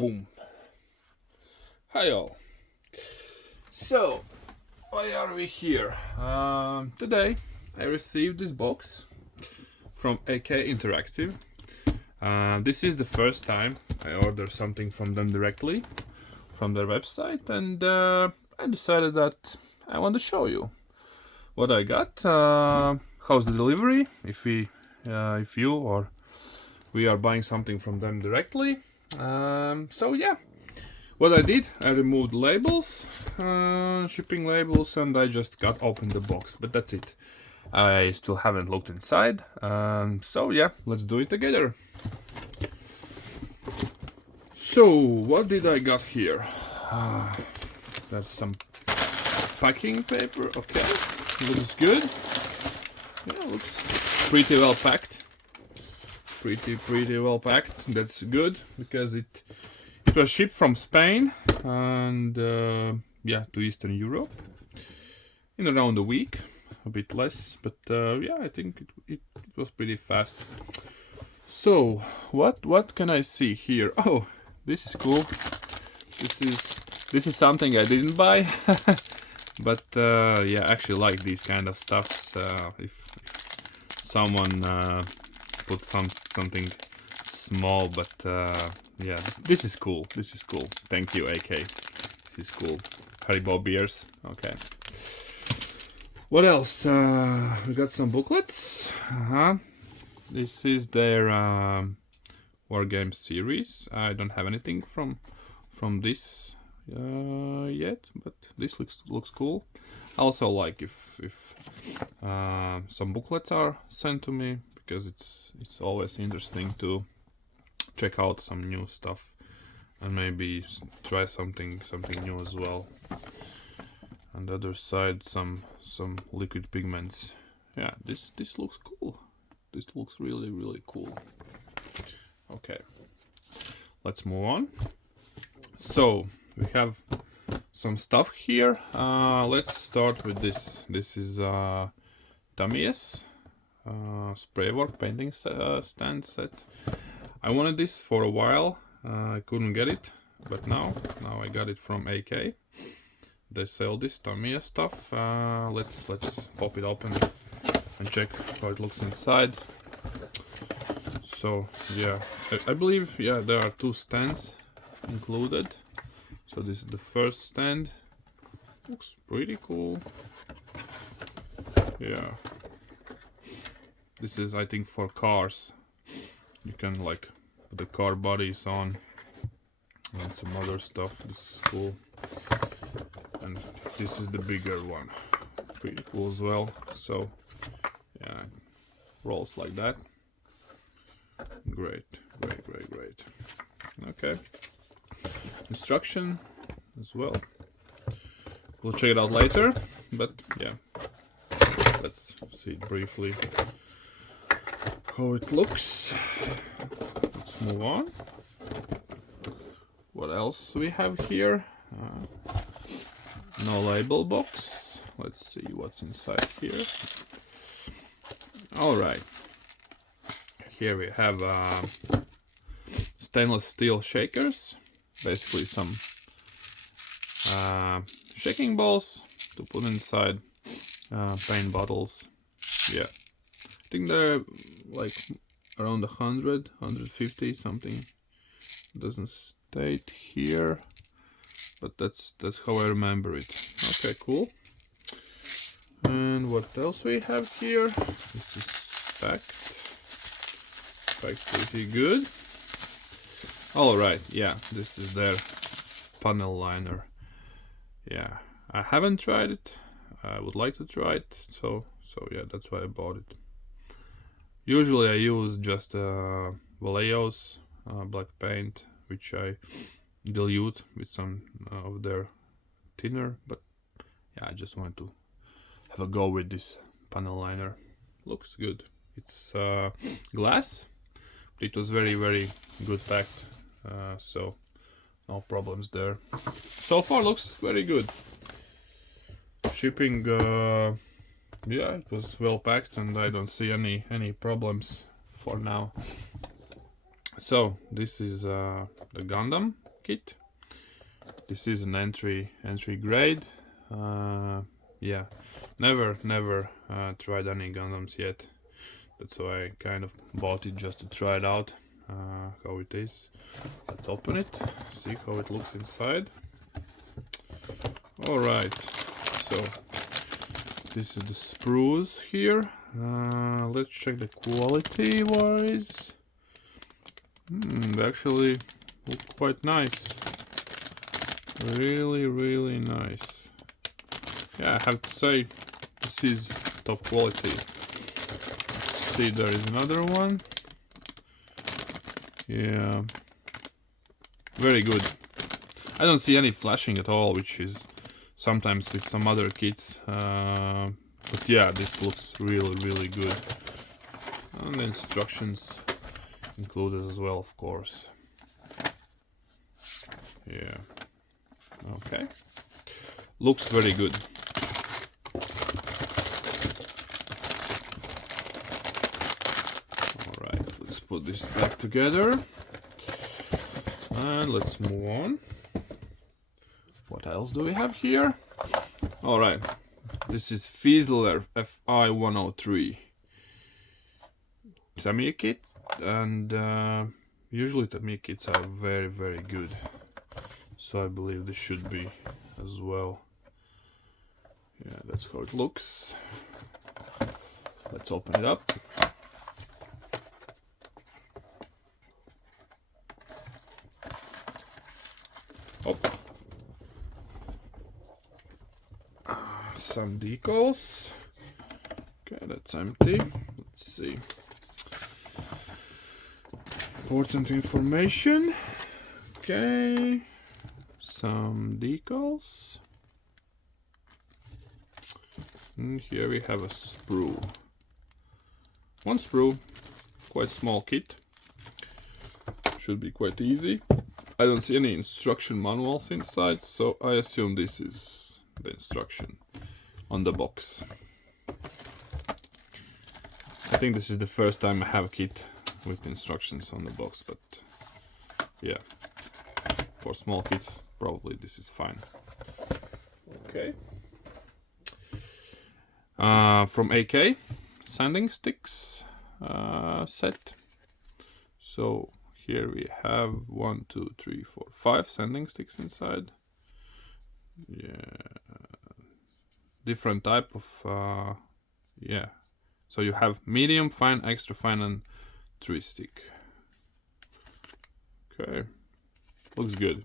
Boom. Hi all. So, why are we here? Today I received this box from AK Interactive. This is the first time I order something from them directly from their website, and I decided that I want to show you what I got. How's the delivery? If you or we are buying something from them directly. So yeah, what I did, I removed labels, shipping labels, and I just got open the box, but that's it. I still haven't looked inside, so yeah, let's do it together. So what did I got here? That's some packing paper. Okay, looks good. Yeah, looks pretty well packed. Pretty well packed. That's good because it was shipped from Spain and yeah, to Eastern Europe in around a week, a bit less, but yeah, I think it was pretty fast. So what can I see here? Oh, this is cool. This is something I didn't buy, but yeah, I actually like these kind of stuffs. If someone put something small, but yeah, this is cool. This is cool. Thank you, AK. This is cool. Haribo beers. Okay. What else? We got some booklets. This is their war game series. I don't have anything from this yet, but this looks cool. I also like if some booklets are sent to me, because it's always interesting to check out some new stuff and maybe try something new as well. On the other side, some liquid pigments. Yeah, this looks cool. This looks really cool. Okay, let's move on. So we have some stuff here. Let's start with this. This is TAMIYA's spray work painting stand set. I wanted this for a while. I couldn't get it, but now I got it from AK. They sell this TAMIYA stuff. Let's pop it open and check how it looks inside. So yeah, I believe, yeah, there are two stands included. So this is the first stand. Looks pretty cool. Yeah. This is, I think, for cars. You can like put the car bodies on and some other stuff. This is cool. And this is the bigger one. Pretty cool as well. So yeah, rolls like that. Great. Okay. Instruction as well. We'll check it out later, but yeah, let's see briefly how it looks. Let's move on. What else we have here? No label box. Let's see what's inside here. All right. Here we have stainless steel shakers. Basically some shaking balls to put inside paint bottles. Yeah, I think they're like around 100, 150 something. Doesn't state here, but that's how I remember it. Okay, cool. And what else we have here? This is packed pretty good. All right, yeah, this is their panel liner. Yeah, I haven't tried it. I would like to try it, so yeah, that's why I bought it. Usually I use just Vallejo's black paint, which I dilute with some of their thinner, but yeah, I just want to have a go with this panel liner. Looks good. It's glass, but it was very good packed, so no problems there. So far looks very good. Shipping, yeah, it was well packed, and I don't see any problems for now. So this is the Gundam kit. This is an entry grade. Yeah, never tried any Gundams yet. That's why I kind of bought it just to try it out, how it is. Let's open it, see how it looks inside. Alright, so this is the sprues here. Let's check the quality wise. They actually look quite nice. Really nice. Yeah, I have to say, this is top quality. Let's see, there is another one. Yeah, very good. I don't see any flashing at all, which is sometimes with some other kits. But yeah, this looks really good. And the instructions included as well, of course. Yeah. Okay. Looks very good. Alright, let's put this back together. And let's move on. What else do we have here? Alright. This is FIESELER FI103 TAMIYA kit, and usually TAMIYA kits are very good. So I believe this should be as well. Yeah, that's how it looks. Let's open it up. Oh. Some decals. Okay, that's empty. Let's see. Important information. Okay. Some decals. And here we have a sprue. One sprue. Quite small kit. Should be quite easy. I don't see any instruction manuals inside, so I assume this is the instruction on the box. I think this is the first time I have a kit with instructions on the box, but yeah, for small kits probably this is fine. Okay. From AK, sanding sticks set. So here we have 1, 2, 3, 4, 5 sanding sticks inside. Yeah, different type of yeah. So you have medium, fine, extra fine, and 3 stick. Okay, looks good.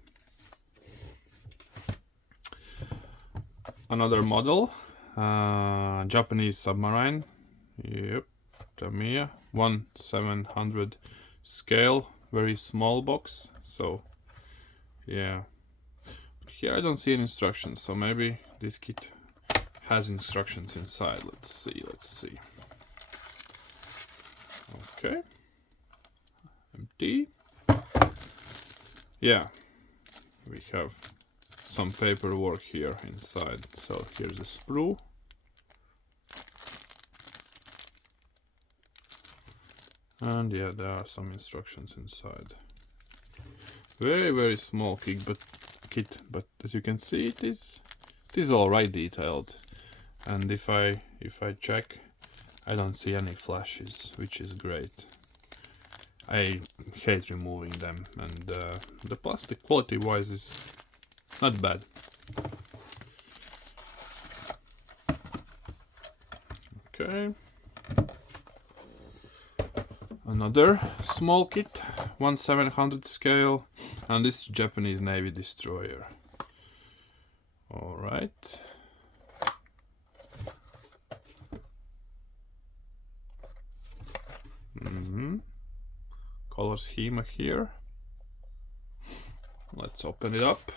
Another model, Japanese Submarine. Yep, TAMIYA 1/700 scale, very small box. So yeah, here I don't see any instructions, so maybe this kit has instructions inside. Let's see. Okay, empty. Yeah, we have some paperwork here inside. So here's a sprue. And yeah, there are some instructions inside. Very small kit, but as you can see, it is alright detailed. And if I check, I don't see any flashes, which is great. I hate removing them, and the plastic quality wise is not bad. Okay. Another small kit, 1/700 scale, and this Japanese Navy destroyer. All right. Color schema here. Let's open it up.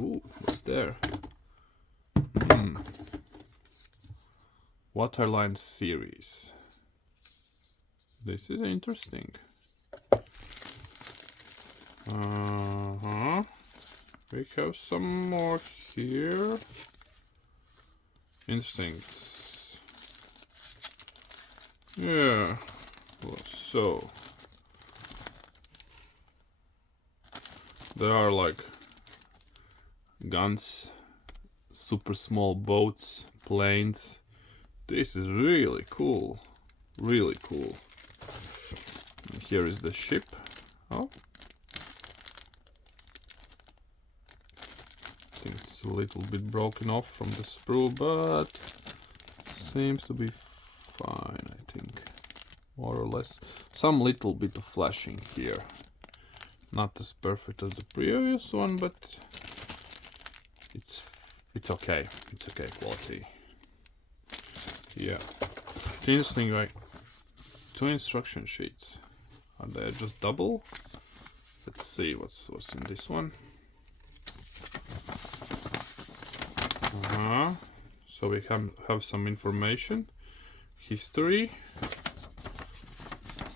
Ooh, what's there? Waterline series. This is interesting. We have some more here. Interesting. Yeah, So there are like guns, super small boats, planes. This is really cool. Really cool. And here is the ship. Oh. I think it's a little bit broken off from the sprue, but seems to be fine, I think. More or less. Some little bit of flashing here. Not as perfect as the previous one, but it's okay. It's okay quality. Yeah. It's interesting, like 2 instruction sheets. Are they just double? Let's see what's in this one. So we have some information, history,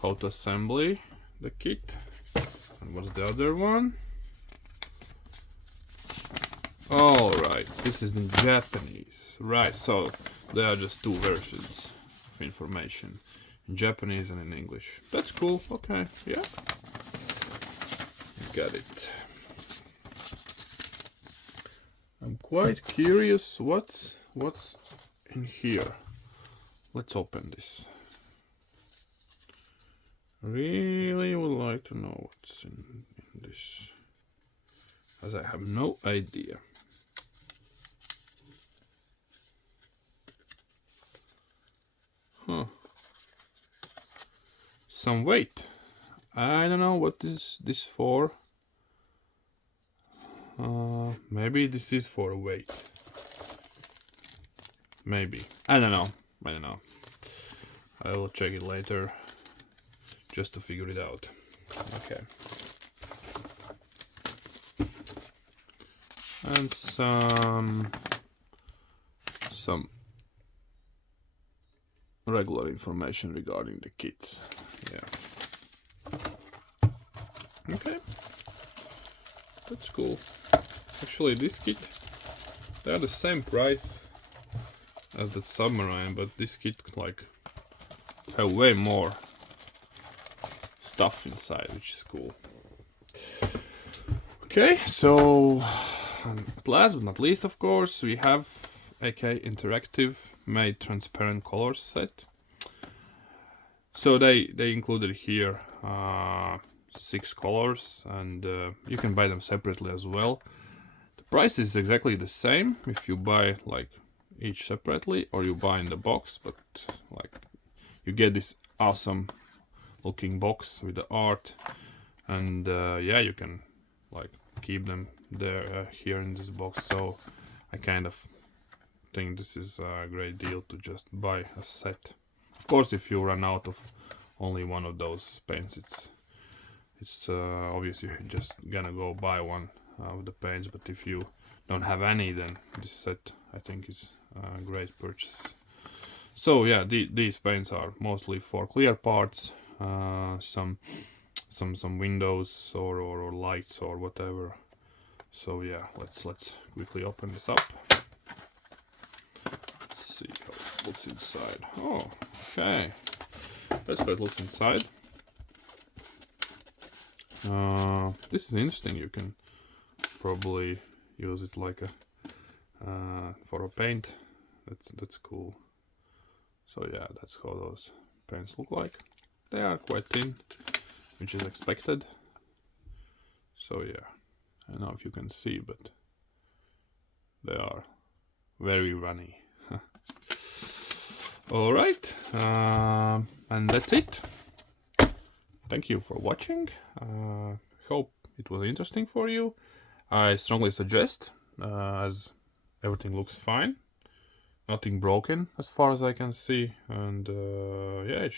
how to assemble the kit, and what's the other one? All right, this is in Japanese, right? So there are just 2 versions of information, in Japanese and in English. That's cool. Okay, yeah, got it. I'm quite curious what's in here. Let's open this. Really would like to know what's in this, as I have no idea. Huh. Some weight. I don't know what is this for. Maybe this is for weight. Maybe. I don't know. I will check it later just to figure it out. Okay. And some regular information regarding the kits. Yeah. Okay. That's cool. Actually, this kit, they're the same price as the Submarine, but this kit like have way more stuff inside, which is cool. Okay, so last but not least, of course, we have AK Interactive made transparent colors set. So they included here 6 colors, and you can buy them separately as well. The price is exactly the same if you buy like each separately or you buy in the box, but like you get this awesome looking box with the art, and yeah, you can like keep them there here in this box. So I kind of think this is a great deal to just buy a set. Of course, if you run out of only one of those paints, it's obviously just gonna go buy one of the paints, but if you don't have any, then this set I think is a great purchase. So yeah, these paints are mostly for clear parts, some windows or lights or whatever. So yeah, let's quickly open this up. Let's see how it looks inside. Oh, okay, that's how it looks inside. This is interesting. You can probably use it like a for a paint. That's cool. So yeah, that's how those paints look like. They are quite thin, which is expected. So yeah, I don't know if you can see, but they are very runny. All right, and that's it. Thank you for watching. Hope it was interesting for you. I strongly suggest, as everything looks fine, nothing broken as far as I can see, and yeah, it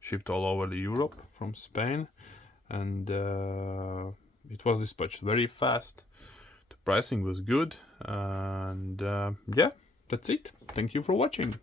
shipped all over the Europe from Spain, and it was dispatched very fast. The pricing was good, and yeah, that's it. Thank you for watching.